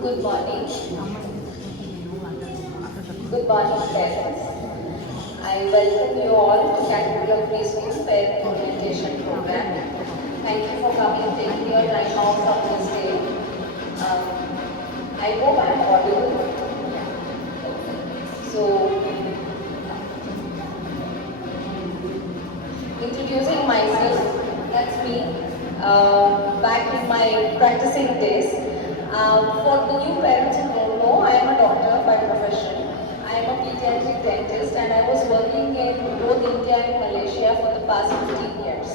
Good morning. Good morning, parents. I welcome you all to Caterpillar Preschool Parent Orientation Program. Thank you for coming, taking your time out from this day. I hope I'm audible. So, introducing myself, that's me, back in my practicing days. For the new parents who don't know, I am a doctor by profession. I am a pediatric dentist and I was working in both India and Malaysia for the past 15 years.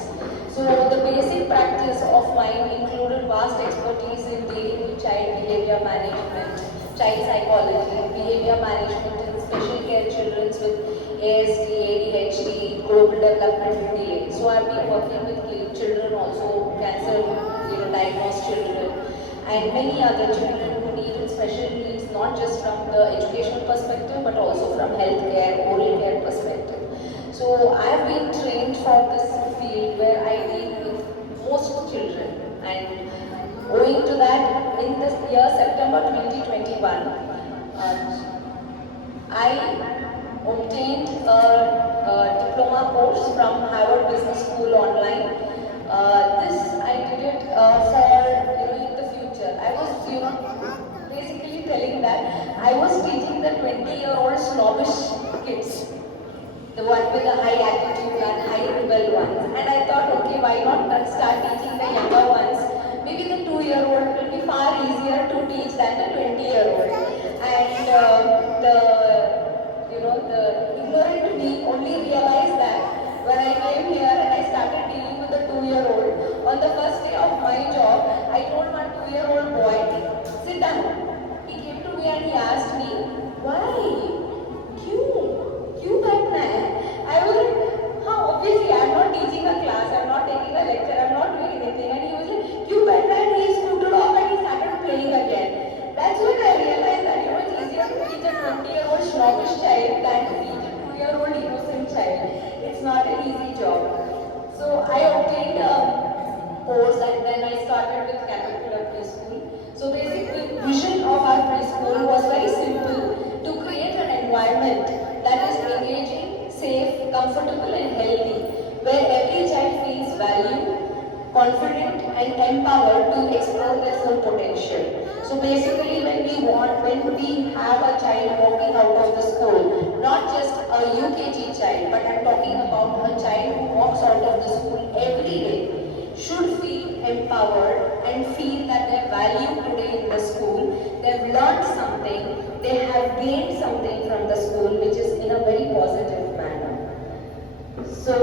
So the basic practice of mine included vast expertise in dealing with child behavior management, child psychology, behavior management in special care children with ASD, ADHD, global developmental delay. So I've been working with children also, cancer, diagnosed children, and many other children who need special needs, not just from the educational perspective, but also from healthcare, oral care perspective. So I have been trained for this field where I deal with most children, and owing to that, in this year, September 2021, I obtained a diploma course from Harvard Business School online. This I did it for in the future. I was basically telling that I was teaching the 20-year-old snobbish kids, the one with the high attitude and high rebel ones. And I thought, okay, why not start teaching the younger ones? Maybe the 2-year-old will be far easier to teach than the 20-year-old. And the ignorant me only realized that when I came here and I started dealing with the 2-year-old. On the first day of my job, I told my 2-year-old boy, sit down. He came to me and he asked me, why? क्यों बैठना है? I was like, हाँ, obviously I'm not teaching a class, I'm not taking a lecture, I'm not doing anything. And he was like, क्यों बैठना है? And he scooted off and he started playing again. That's when I realized that it's easier to teach a 20-year-old snobbish child than to teach a 2-year-old innocent child. It's not an easy job. So I obtained a course and then I started with Caterpillar Preschool. So basically, the vision of our preschool was very simple: to create an environment that is engaging, safe, comfortable and healthy, where every child feels valued, confident and empowered to explore their full potential. So basically when we have a child walking out of the school, not just a UKG child, but I'm talking about a child who walks out of the school every day, should feel empowered and feel that they're valued today in the school, they've learned something, they have gained something from the school, which is in a very positive manner. So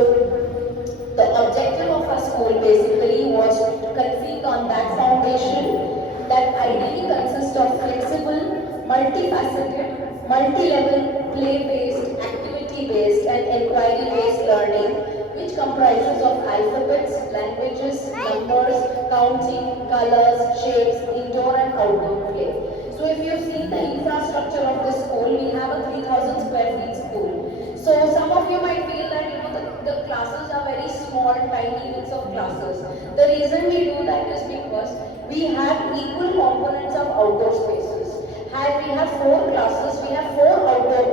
the objective of our school basically was to config on that foundation that ideally consists of flexible, multifaceted, multi-level, play-based, activity-based and inquiry-based learning, which comprises of alphabets, languages, numbers, counting, colors, shapes, indoor and outdoor play. So if you've seen the infrastructure of the school, we have a 3,000 square feet school. So some of you might feel that the classes are very small, tiny bits of classes. The reason we do that is because we have equal components of outdoor spaces. We have 4 classes, we have 4 outdoor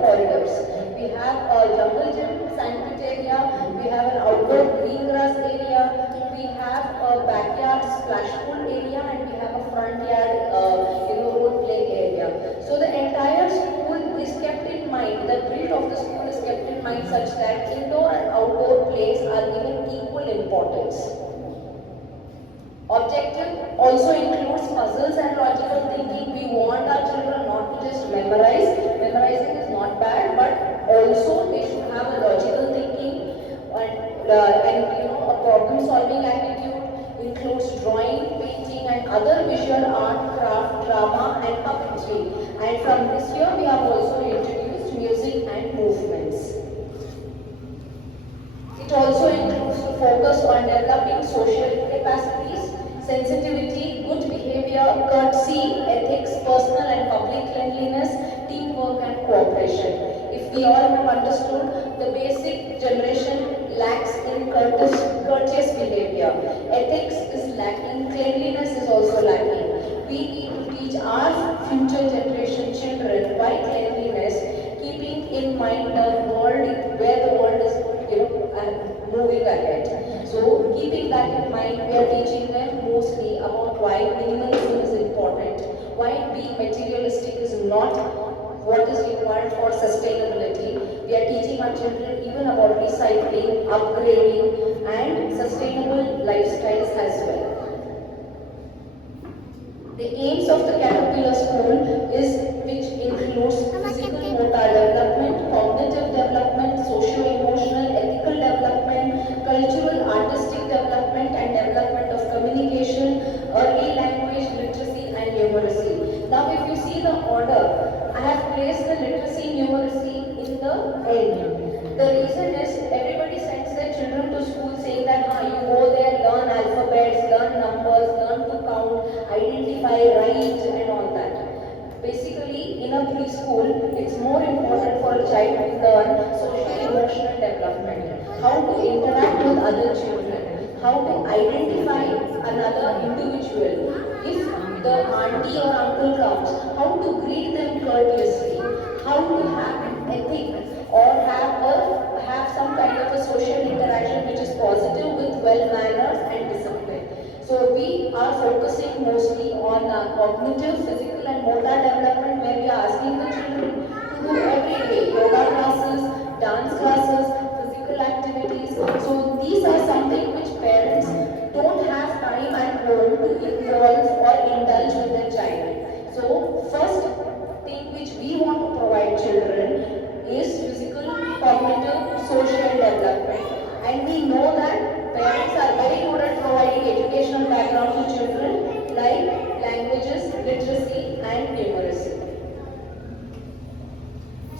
corridors. We have a jungle gym, sandpit area, we have an outdoor green grass area, we have a backyard splash pool area, and we have a front yard role play area. So the entire school is kept in mind, the build of the school is kept in mind such that indoor and outdoor plays are given equal importance. Objective also includes puzzles and logical thinking. We want our children not to just memorize. Memorizing is not bad, but also they should have a logical thinking and a problem-solving attitude. Includes drawing, painting, and other visual art, craft, drama, and puppetry. And from this year, we have also introduced music and movements. It also includes to focus on developing social capacities, sensitivity, good behavior, courtesy, ethics, personal and public cleanliness, teamwork and cooperation. If we all have understood, the basic generation lacks in courteous behavior. Ethics is lacking, cleanliness is also lacking. We need to teach our teaching them mostly about why minimalism is important, why being materialistic is not what is required for sustainability. We are teaching our children even about recycling, upgrading, and sustainable lifestyles as well. The aims of the Caterpillar School is which includes physical motor development, cognitive development, socio-emotional, ethical development, cultural, artistic development, and development of communication, early language literacy, and numeracy. Now, if you see the order, I have placed the literacy numeracy in the end. The reason is everybody sends their children to school saying that you go there, learn alphabets, learn numbers, learn to count, identify, write, and all that. Basically, in a preschool, it's more important for a child to learn social emotional development, how to interact with other children, how to identify another individual. If the auntie or uncle comes, how to greet them courteously, how to have ethic or have some kind of a social interaction which is positive with well manners and discipline. So we are focusing mostly on cognitive, physical and motor development, where we are asking the children to do every day yoga classes, dance classes, physical activities. So these are something which parents don't have time at home to involve or indulge with their child. So first thing which we want to provide children is physical, cognitive, social development. And we know that parents are very good at providing educational background to children like languages, literacy and numeracy.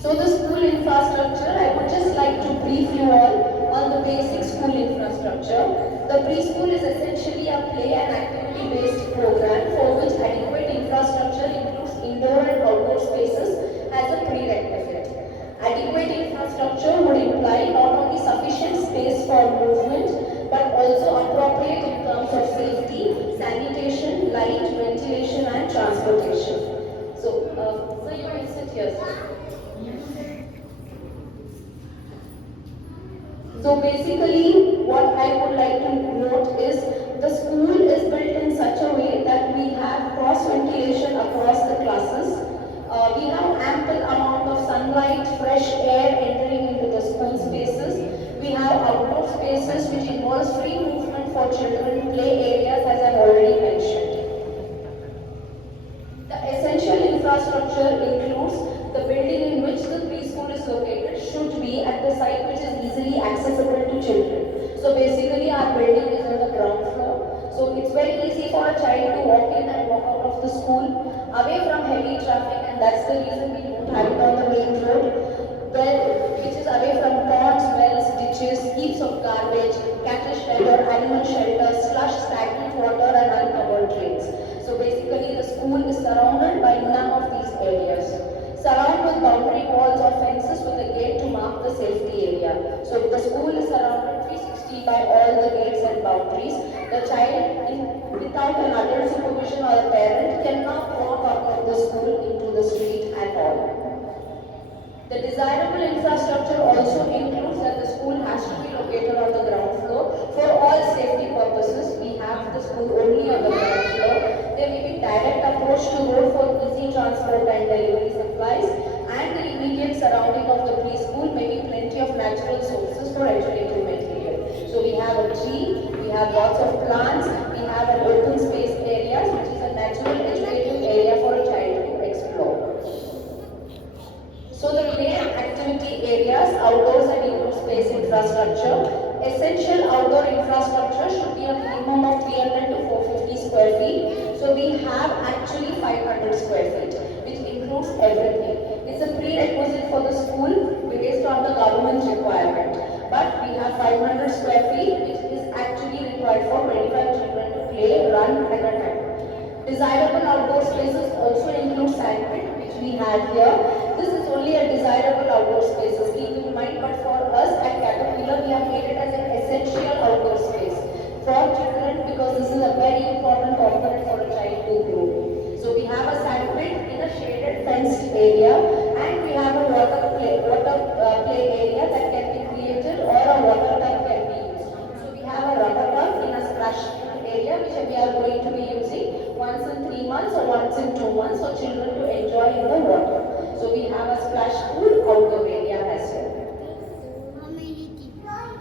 So the school infrastructure, I would just like to brief you all on the basic school infrastructure. The preschool is essentially a play and activity-based program for which adequate infrastructure includes indoor and outdoor spaces as a prerequisite. Adequate infrastructure would imply not only sufficient space for movement, but also appropriate in terms of safety, sanitation, light, ventilation and transportation. So you can sit here. So basically, what I would like to note is the school is built in such a way that we have cross ventilation across the classes. We have ample amount of sunlight, fresh air entering into the school spaces. We have outdoor spaces which involves free movement for children, play areas as I've already mentioned. The essential infrastructure includes the building in which the preschool is located should be at the site which is easily accessible to children. So basically our building is on the ground floor. So it's very easy for a child to walk in and walk out of the school away from heavy traffic, and that's the reason we don't have it on the main road, which is away from ponds, wells, ditches, heaps of garbage, cattle shelter, animal shelter, slush, stagnant water and uncovered drains. So basically the school is surrounded by none of these areas. Surround with boundary walls or fences with a gate to mark the safety area. So the school is surrounded 360 by all the gates and boundaries. The child, without an adult supervision or a parent, cannot walk out of the school into the street at all. The desirable infrastructure also includes that the school has to be located on the ground floor. For all safety purposes, we have the school only on the ground floor. There may be direct approach to road for easy transport and delivery supplies, and the immediate surrounding of the preschool may be plenty of natural sources for educative material. So we have a tree, we have lots of plants, we have an open space areas which is a natural educative area for a child to explore. So the play and activity areas, outdoors and indoor space infrastructure. Essential outdoor infrastructure should be a minimum of 300 to 450 square feet. So we have actually 500 square feet, which includes everything. It's a prerequisite for the school based on the government requirement. But we have 500 square feet, which is actually required for 25 children to play, run at a time. Desirable outdoor spaces also include sandpit, which we have here. This is only a desirable outdoor spaces, keep in mind, but for us at Caterpillar, we have made it as an essential outdoor space for children because this is a very important component for a child to grow. So we have a sandpit in a shaded fenced area, and we have a water play area that can be created, or a water tub can be used. So we have a rubber tub in a splash area once in 2 months for children to enjoy in the water. So we have a splash pool outdoor area as well.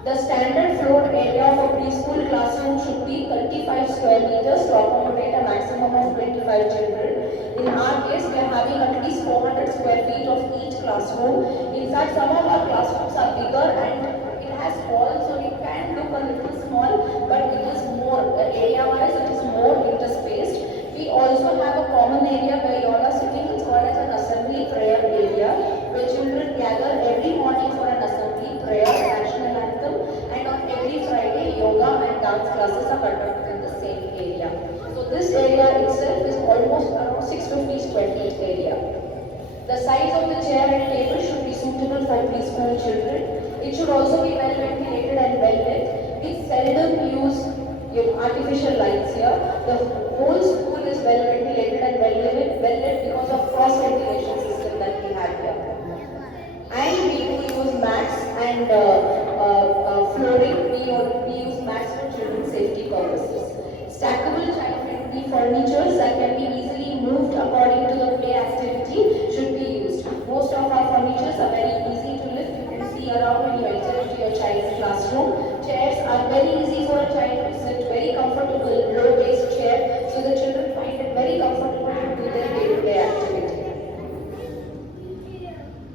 The standard floor area for preschool classroom should be 35 square meters to accommodate a maximum of 25 children. In our case, we are having at least 400 square feet of each classroom. In fact, some of our classrooms are bigger and it has walls, so it can look a little small, but it is more, area-wise, it is more interspaced. We also have a common area where you all are sitting. It's called as an assembly prayer area, where children gather every morning for an assembly prayer, national anthem, and on every Friday, yoga and dance classes are conducted in the same area. So this area itself is almost around 650 square feet area. The size of the chair and table should be suitable for preschool children. It should also be well ventilated and well lit. We seldom use artificial lights here. The whole school is well ventilated and well lit because of cross ventilation system that we have here. And we do use mats and flooring. We use mats for children's safety purposes. Stackable child-friendly furnitures that can be easily moved according to the play activity should be used. Most of our furnitures are very easy to lift. You can see around when you enter into your child's classroom. Chairs are very easy for a child to sit, very comfortable, low-based chair, so the children find it very comfortable to do their day-to-day activity.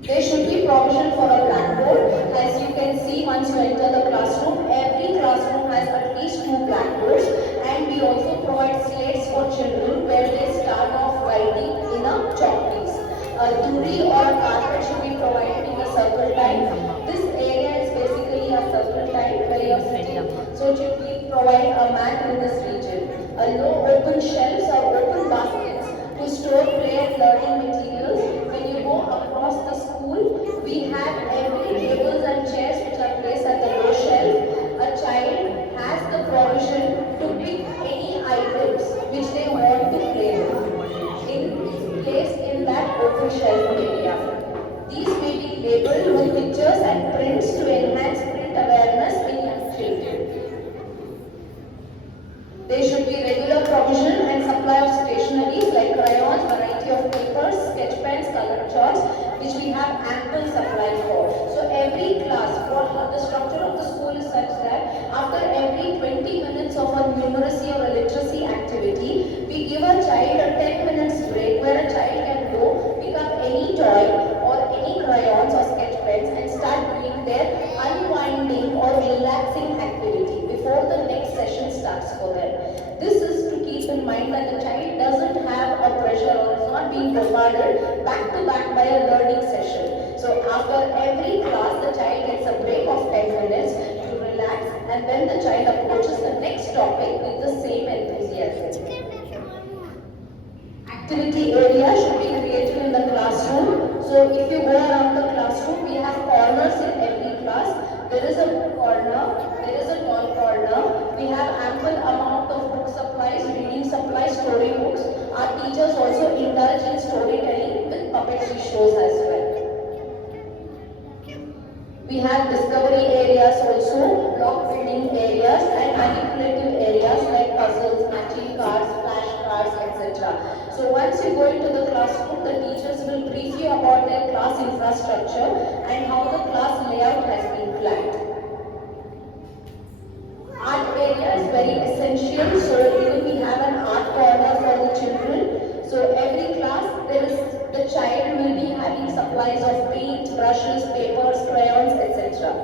There should be provision for a blackboard. As you can see, once you enter the classroom, every classroom has at least 2 blackboards, and we also provide slates for children where they start off writing in a chalk piece. A duri or a carpet should be provided in a circle time. This area is basically a circle time where you are sitting. So we provide a mat in this region. A low open shelves or open baskets to store play and learning materials. When you go across the school, we have every tables and chairs which are placed at the low shelf. A child has the provision to pick any items which they want to play with. Placed in that open shelf area. These may be labeled with pictures and prints to enhance print awareness in young children. There should be regular provision and supply of stationeries like crayons, variety of papers, sketch pens, colored charts, which we have ample supply for. So every class, the structure of the school is such that after every 20 minutes of a numeracy or a literacy activity, we give a child a 10 minutes break where a child can go pick up any toy or any crayons or sketch pens and start doing their unwinding or relaxing activity before the next session starts for them. This is to keep in mind that the child doesn't have a pressure or is not being bombarded back to back by a learning session. So after every class, the child gets a break of 10 minutes to relax, and then the child approaches the next topic with the same enthusiasm. Activity area should be created in the classroom. So if you go around the classroom, we have corners in every class. There is a book corner, there is a toy corner. We have ample amount of book supplies, reading supplies, story books. Our teachers also indulge in storytelling with puppetry shows as well. We have discovery areas also, block building areas and manipulative areas like puzzles, matching cards, flashcards, etc. So once you go into the classroom, the teachers will brief you about their class infrastructure and how the class layout has been planned. Art area is very essential, so even we have an art corner for the children. So every class, the child will be having supplies of paint, brushes, papers, crayons, etc.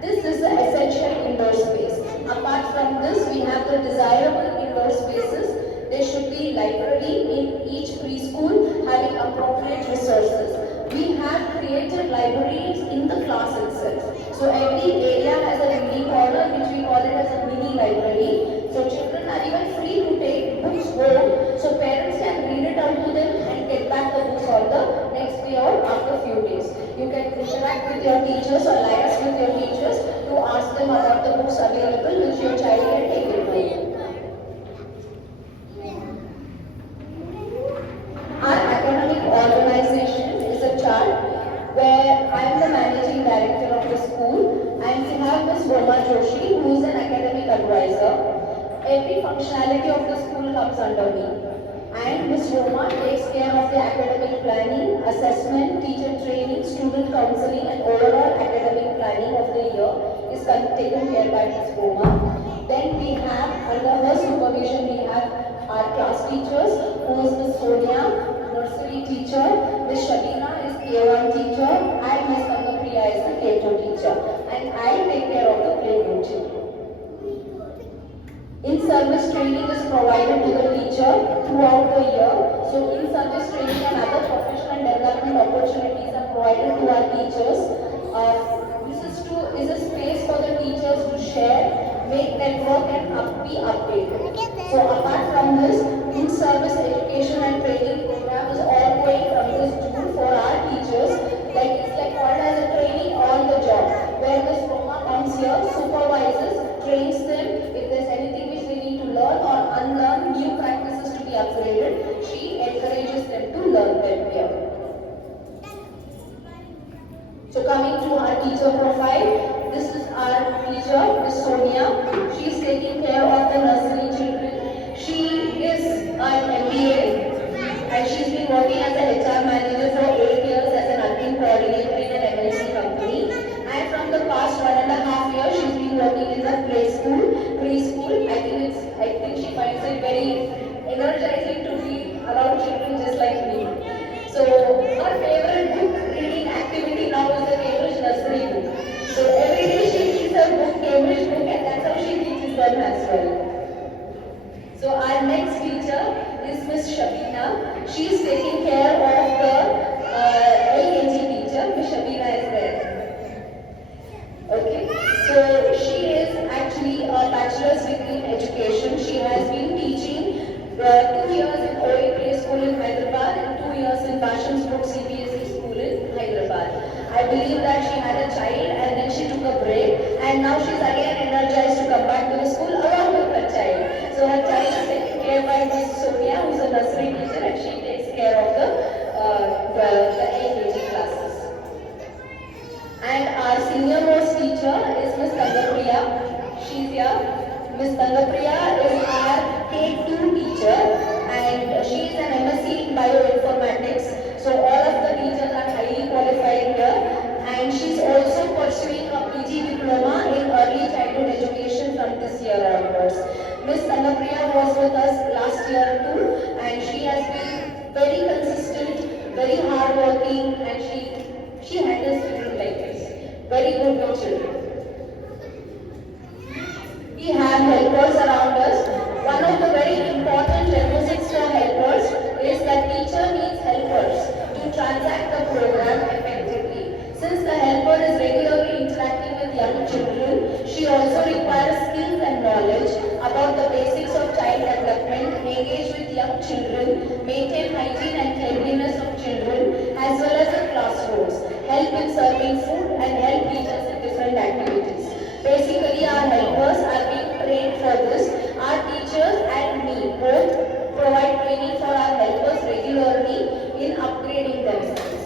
This is the essential indoor space. Apart from this, we have the desirable indoor spaces. There should be library in each preschool having appropriate resources. We have created libraries in the class itself. So every area has a mini corner which we call it as a mini library. So children are even free to take books home. So parents can read it out to them and get back the books on the next day or after a few days. You can interact with your teachers or liaise with your teachers to ask them about the books available which your child can take it home. Our academic organization is a chart where I am the managing director of the school and we have Ms. Roma Joshi who is an academic advisor. Every functionality of the school comes under me. And Ms. Roma takes care of the academic planning, assessment, teacher training, student counseling, and overall academic planning of the year is taken care by Ms. Roma. Then we have, under her supervision, we have our class teachers, who is Ms. Sonia, nursery teacher, Ms. Shabina is K1 teacher, and Ms. Tangapriya is the K2 teacher. And I take care of the playgroup children. In-service training is provided to the teacher throughout the year. So in-service training and other professional development opportunities are provided to our teachers. This is a space for the teachers to share, make network and be updated. So apart from this, in-service education and training program is ongoing from this June for our teachers. It's like called as a training on the job, where Ms. Roma comes here, supervises, trains them. If there's anything which they need to learn or unlearn, new practices to be upgraded, she encourages them to learn them here. So coming to our teacher profile, this is our teacher, Ms. Sonia. She's taking care of the nursery children. She is an MBA and she's been working as a HR manager for 8 years as an admin coordinator in an MNC company. And from the past 1.5 years, she's been working in the preschool. I think she finds it very energizing to be around children just like me. So her favorite book reading activity now is the Cambridge nursery book. So every day she reads her book, Cambridge book, and that's how she teaches them as well. So our next teacher is Ms. Shabina. She is taking care of the LKG teacher. Ms. Shabina is there. Okay, so she is actually a bachelor's degree in education. She has been teaching 2 years in OA Play School in Hyderabad and 2 years in Basham's Brook CBSE School in Hyderabad. I believe that she had a child and then she took a break and now she's again energized to come back to the school along with her child. So her child is taken care by Ms. Sonia, who's a nursery teacher, and she takes care of the LKG classes. And our senior most teacher is Ms. Tangapriya. She's here. Ms. Tangapriya is our K2 teacher and she is an MSc in bioinformatics. So all of the teachers are highly qualified here. And she's also pursuing a PG diploma in early childhood education from this year onwards. Ms. Tangapriya was with us last year too and she has been very consistent, very hardworking, and she handles children like this. Very good with children. We have helpers around us. One of the very important requisites for helpers is that teacher needs helpers to transact the program effectively. Since the helper is regularly interacting with young children, she also requires skills and knowledge about the basics of child development, engage with young children, maintain hygiene and cleanliness of children, as well as the classrooms, help in serving food and help teachers in different activities. Basically, our helpers are being trained for this. Our teachers and me both provide training for our helpers regularly in upgrading themselves.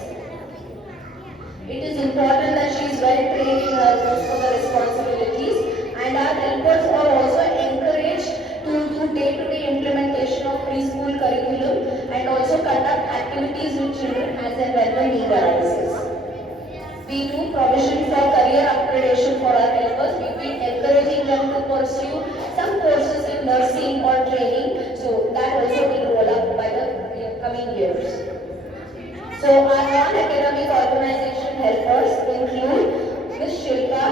It is important that she is well trained in her most of the responsibilities, and our helpers are also encouraged to do day-to-day implementation of preschool curriculum and also conduct activities with children as and when the need arises. We do provision for career upgradation for our helpers. We've been encouraging them to pursue some courses in nursing or training, so that also will roll up by the coming years. So our non-academic organization helpers include Ms. Shilpa.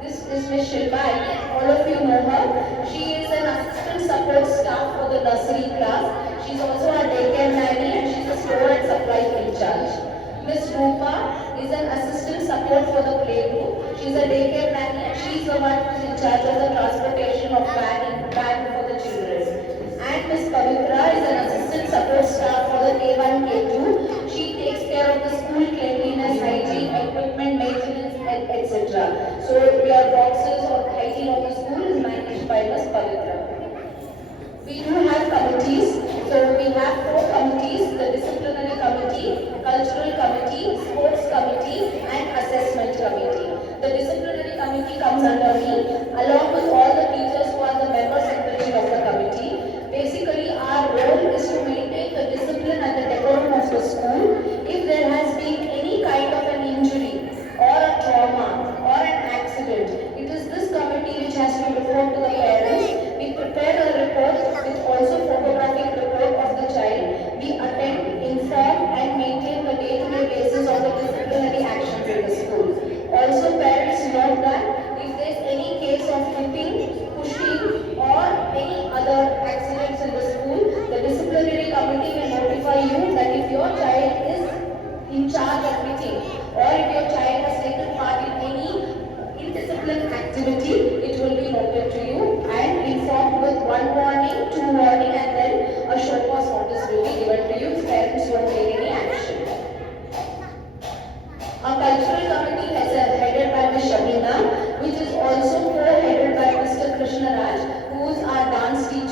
This is Ms. Shilpa, I think all of you know her. She is an assistant support staff for the nursery class. She's also a daycare nanny and she's a store and supply in charge. Ms. Rupa is an assistant support for the playgroup. She's a daycare nanny and she's the one who's in charge of the transportation of bag for the children. And Ms. Pavitra is an assistant support staff for the K1, K2. She takes care of the school cleanliness, hygiene, equipment, maintenance, etc. So your boxes or hygiene of the school is managed by Ms. Pavitra. We do have committees. So we have 4 committees: the disciplinary committee, cultural committee, sports committee, and assessment committee. The disciplinary committee comes under me, along with all the teachers who are the member secretary of the committee. Basically, our role is to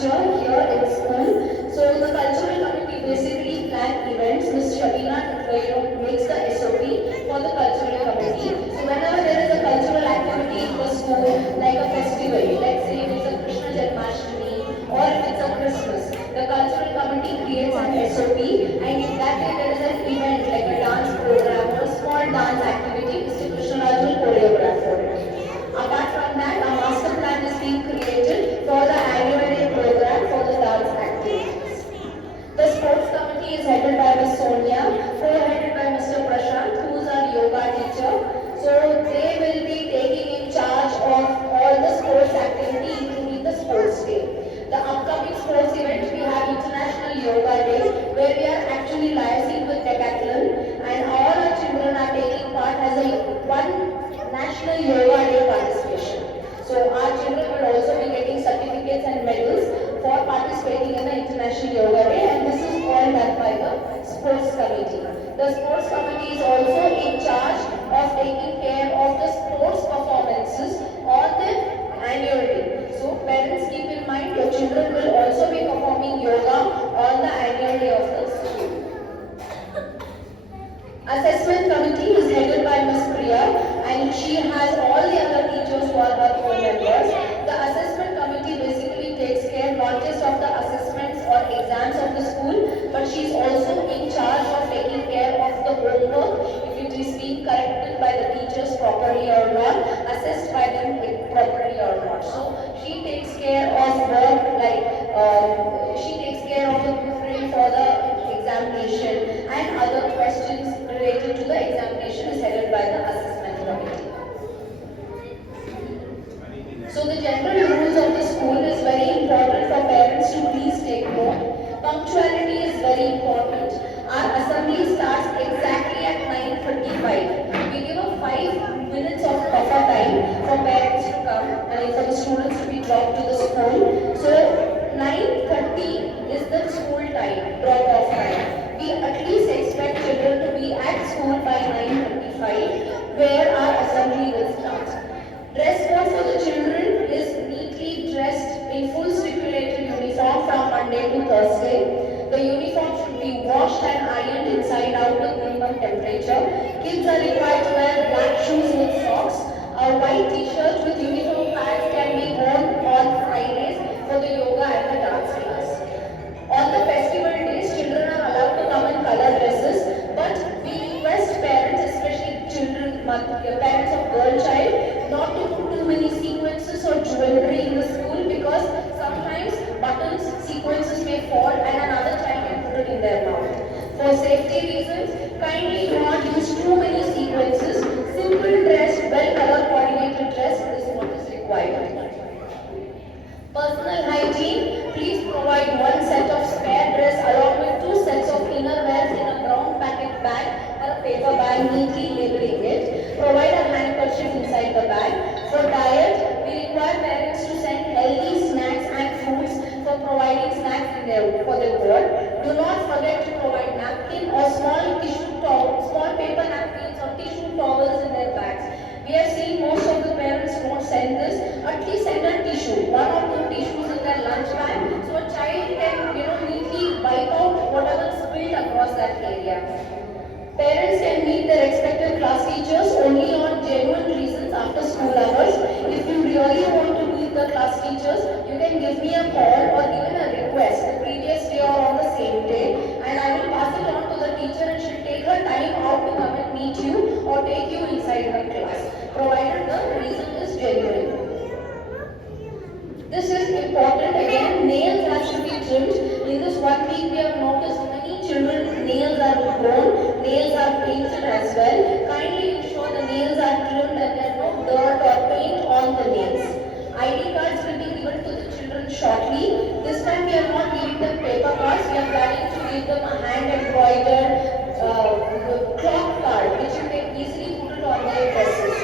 teacher here in school. So the cultural committee basically plan events. Ms. Shabina makes the SOP for the cultural committee. So whenever there is a cultural activity in the school, like a festival, let's say if it's a Krishna Janmashtami or if it's a Christmas, the cultural committee creates an SOP, and if that day there is an event like a dance program or a small dance activity, Mr. Krishnaraj will choreograph for it. Apart from that, a master plan is being created for the annual day program for the dance activities. The sports committee is headed by Ms. Sonia, co-headed by Mr. Prashant, who is our yoga teacher. So they will be taking in charge of all the sports activity, including the sports day. The upcoming sports event, we have International Yoga Day, where we are actually liaising with Decathlon, and all our children are taking part as a one National Yoga Day participation. So our children will also be getting certificates and medals for participating in the International Yoga Day, and this is all done by the Sports Committee. The Sports Committee is also in charge of taking care of the sports performances on the annual day. So parents, keep in mind your children will also be performing yoga on the annual day of the school. Assessment committee is headed by Ms. Priya, and she has all the other teachers who are her core members. The assessment committee basically takes care not just of the assessments or exams of the school, but she is also in charge of taking care of the homework, if it is being corrected by the teachers properly or not, assessed by them properly or not. So she takes care of work like she takes care of the proofreading for the examination, and other questions related to the examination is headed by the assessment committee. So the general rules of the school is very important for parents to please take note. Punctuality is very important. Our assembly starts exactly at 9:35. We give a 5 minutes of buffer time for parents to come and for the students to be dropped to the school. So 9:30 is the school time, drop-off time. We at least expect children to be at school by 9:35, where our assembly will start. Dress code for the children is neatly dressed in full stipulated uniform from Monday to Thursday. The uniform should be washed and ironed inside out with minimum temperature. Kids are required to wear black shoes with socks. A white t-shirt with uniform pads can be worn on Fridays for the yoga and the dance class. On the festival days, children are allowed to come in color dresses, but we request parents, especially children, parents of girl child, not to put too many sequences or jewelry in the school, because sometimes buttons, sequences may fall and another child can put it in their mouth. For safety reasons, kindly do not use too many sequences. Simple dress, well color coordinated dress is what is required. Personal hygiene, please provide one set of spare dress along with 2 sets of inner wears in a brown packet bag or a paper bag, neatly labeling it. Provide a handkerchief inside the bag. For diet, we require parents to send healthy snacks and fruits for providing snacks for their ward. Do not forget to provide napkin or small paper napkins or tissue towels in their bags. We are seeing most of the parents won't send this. At least send a tissue, 1 or 2 tissues in their lunch bag, so a child can neatly wipe out whatever is spilled across that area. Parents can meet their respective class teachers only on genuine reasons after school hours. If you really want to meet the class teachers, you can give me a call or even a request the previous day or on the same day, and I will pass it on to the teacher and she'll take her time out to come and meet you or take you inside her class, provided the reason is genuine. This is important. Again, nails has to be trimmed. In this 1 week, we have noticed many children's nails are grown, nails are painted as well. Kindly ensure the nails are trimmed and there is no dirt or paint on the nails. ID cards will be given to the children shortly. This time we are not giving them paper cards. We are planning to give them a hand embroidered cloth card, which you can easily put it on their dresses,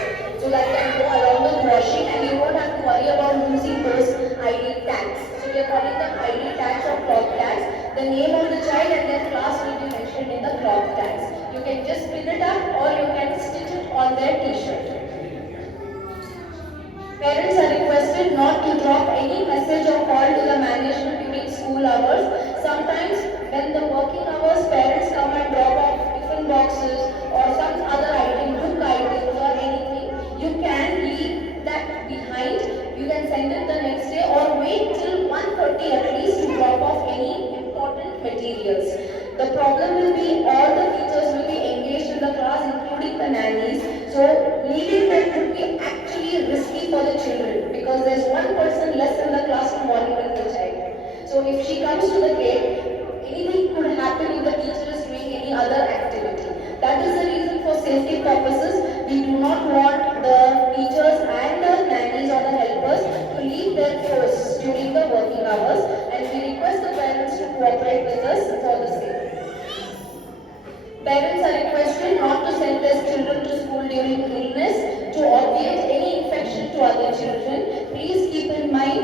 so that can go along with washing, and you won't have to worry about losing those ID tags. So we are calling them ID tags or cloth tags. The name of the child and their class will be mentioned in the cloth tags. You can just pin it up or you can stitch it on their t-shirt. Parents are requested not to drop any message or call to the management interiors. The problem will be all the teachers will be engaged in the class, including the nannies. So leaving them could be actually risky for the children because there's one person less in the class to monitor the child. So if she comes to the gate, anything could happen if the teacher is doing any other activity. That is the reason for safety purposes, we do not want the teachers and the nannies or the helpers to leave their posts during the working hours, and we request the parents to cooperate with us for the same. Parents are requested not to send their children to school during illness to obviate any infection to other children. Please keep in mind,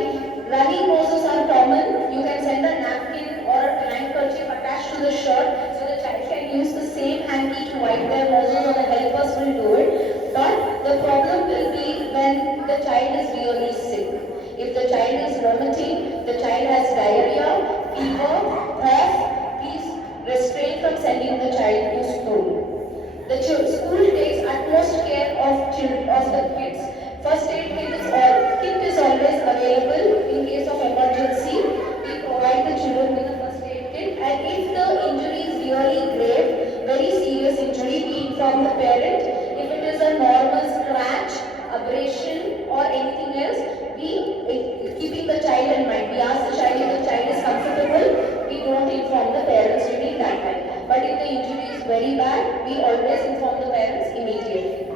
running noses are common. You can send a napkin or a handkerchief attached to the shirt so the child can use the same hanky to wipe their noses, or the helpers will do it. But the problem will be when the child is really sick. If the child is vomiting, the child has diarrhea, fever, cough, please restrain from sending the child to school. The school takes utmost care of the kids. First aid kit is always available in case of emergency. We provide the children with a first aid kit, and if the injury is really grave, very serious injury, we inform the parent. If it is a normal scratch, abrasion or anything else, keeping the child in mind, we ask the child if the child is comfortable. We don't inform the parents during that time. But if the injury is very bad, we always inform the parents immediately.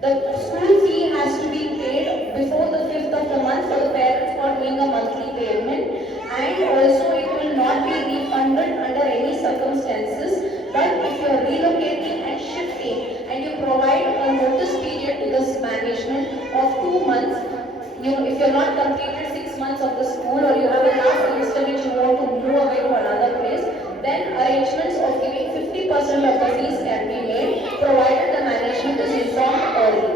The school fee has to be paid before the 5th of the month for the parents for doing a monthly payment, and also it will not be refunded under any circumstances. But if you are relocating and shifting and you provide a notice period to this management of 2 months, if you're not completed 6 months of the school, or you have a last semester which you want to move away to another place, then arrangements of giving 50% of the fees can be made, provided the management is informed early.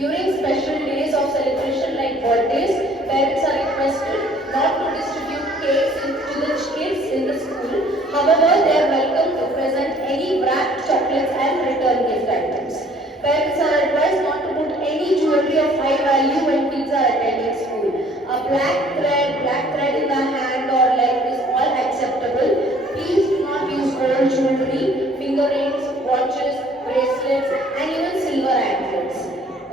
During special days of celebration like birthdays, parents are requested not to distribute cakes to the kids in the school. However, they are welcome to present any wrapped chocolates and return gift items. Parents are advised not to put any jewelry of high value when kids are attending school. A black thread in the hand or leg is all acceptable. Please do not use gold jewelry, finger rings, watches, bracelets, and even silver anklets.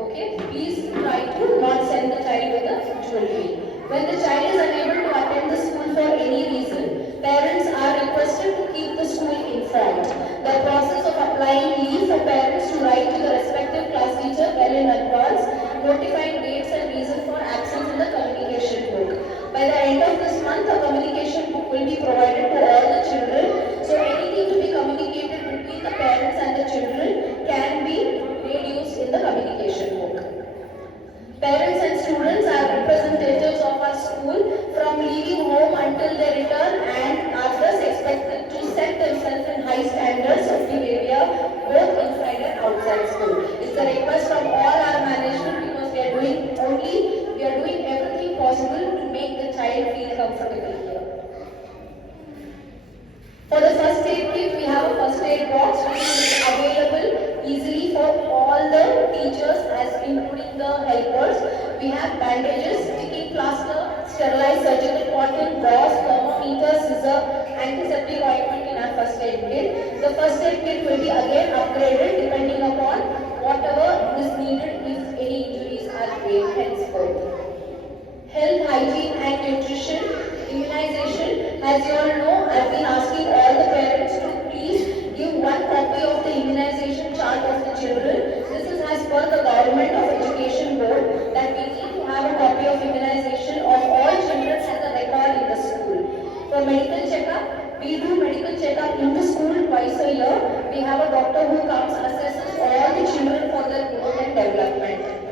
Okay, please try to not send the child with the jewelry. When the child is unable to attend the school for any reason, parents are requested to keep the school informed. The process of applying leave for parents to write to the respective class teacher well in advance, notifying dates and reason for absence in the communication book. By the end of this month, a communication book will be provided to all the children. So anything to be communicated between the parents and the children can be made use in the communication book. Parents and students are representatives of our school from leaving home until they return, and are thus expected to set themselves in high standards of behavior both inside and outside school. It's a request from all our management because we are doing everything possible to make the child feel comfortable here. For the first aid kit, we have a first aid box which is available easily for all the teachers, as including the helpers. We have bandages, sticking plaster, sterilized surgical cotton, gauze, thermometer, scissor, antiseptic ointment in our first aid kit. The first aid kit will be again upgraded depending upon whatever is needed if any injuries are made henceforth. Health, hygiene and nutrition, immunization. As you all know, I've been asking all the parents to please give one copy of the immunization chart of the children. This is as per the Government of Education Board that we need to have a copy of immunization of all children as a record in the school. For medical checkup, we do medical checkup in the school twice a year. We have a doctor who comes, assesses all the children for their growth and development.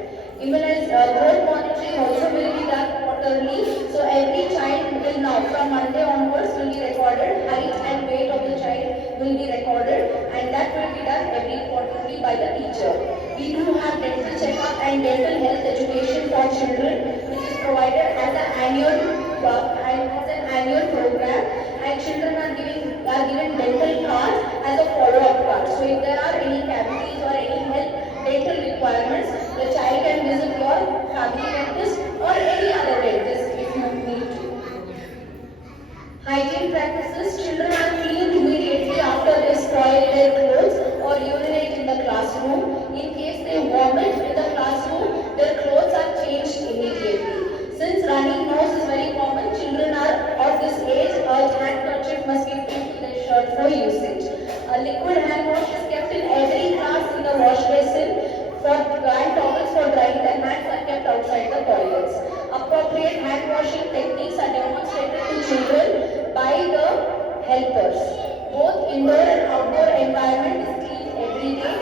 Growth monitoring also will be done quarterly. So every child will now, from Monday onwards, will be recorded. Height and weight of the child will be recorded, and that will be done every quarterly by the teacher. We do have dental checkup and dental health education for children, which is provided as an annual program, and children are given dental cards as a follow-up card. So if there are any cavities or any health dental requirements, the child can visit your family dentist or any other dentist if you need to. Hygiene helpers. Both indoor and outdoor environment is cleaned every day.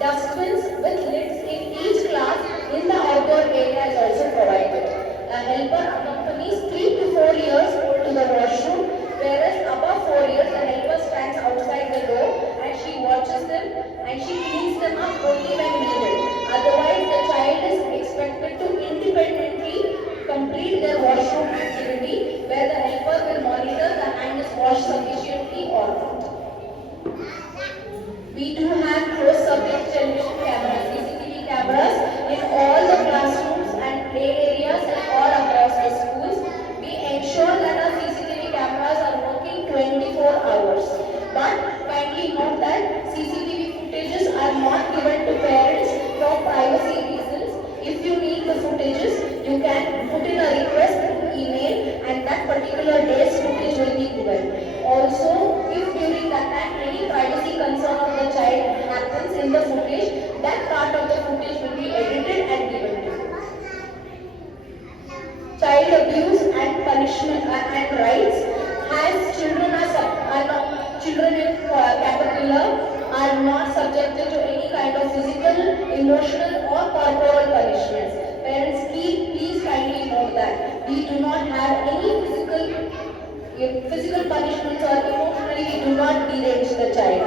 Dustbins with lids in each class in the outdoor area is also provided. A helper accompanies 3 to 4 years old to the washroom, whereas above 4 years the helper stands outside the door and she watches them and she cleans them up only when needed. Otherwise, the child is expected to independently complete their washroom activity where the helper will monitor the hand is washed sufficiently or not. We do have closed circuit television cameras, CCTV cameras in all the classrooms and play areas and all across the schools. We ensure that our CCTV cameras are working 24 hours. But kindly note that CCTV footages are not given to parents for privacy reasons. If you need the footages, you can put in a request through email and that particular day's footage will be given. Also, if during that time any privacy concern of the child happens in the footage, that part of the footage will be edited and given to you. Child abuse and punishment and rights has children in Caterpillar are not subjected to any kind of physical, emotional or corporal punishments. Parents, please kindly note that we do not have any physical punishments or emotionally we do not derange the child.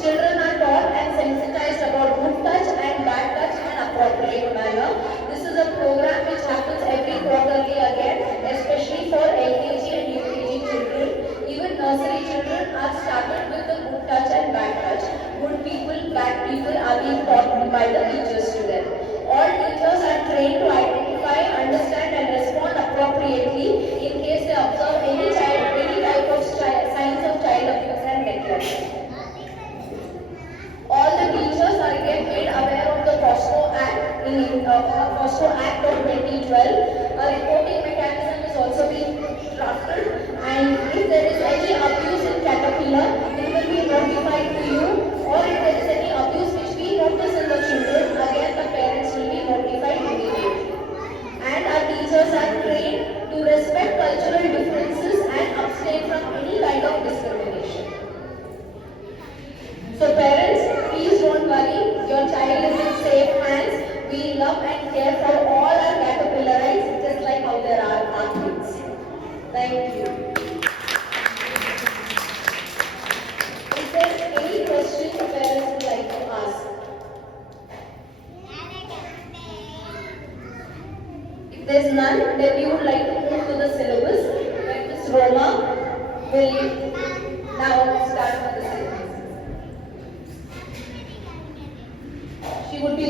Children are taught and sensitized about good touch and bad touch in an appropriate manner. This is a program which happens every quarterly again, especially for LKG and UKG children. Even nursery children are started with the good touch and bad touch. Good people, bad people are being taught by the teachers to them. All teachers are trained to identify, understand and respond appropriately in case they observe any type of signs of child abuse and neglect. All the teachers are again made aware of the POSCO Act POSCO Act of 2012. A reporting mechanism is also being drafted, and if there is any abuse in Caterpillar, it will be notified to you, or if there is any abuse which we notice in the children, again the parents will be notified immediately. And our teachers are trained to respect cultural differences and abstain from any kind of discrimination. So parents, please don't worry, your child is in safe hands. We love and care for all our Caterpillarites, just like how there are our kids. Thank you. Is there any question the parents would like to ask? If there's none, then we would like to move to the syllabus, where Ms. Roma will now start with the syllabus. She would be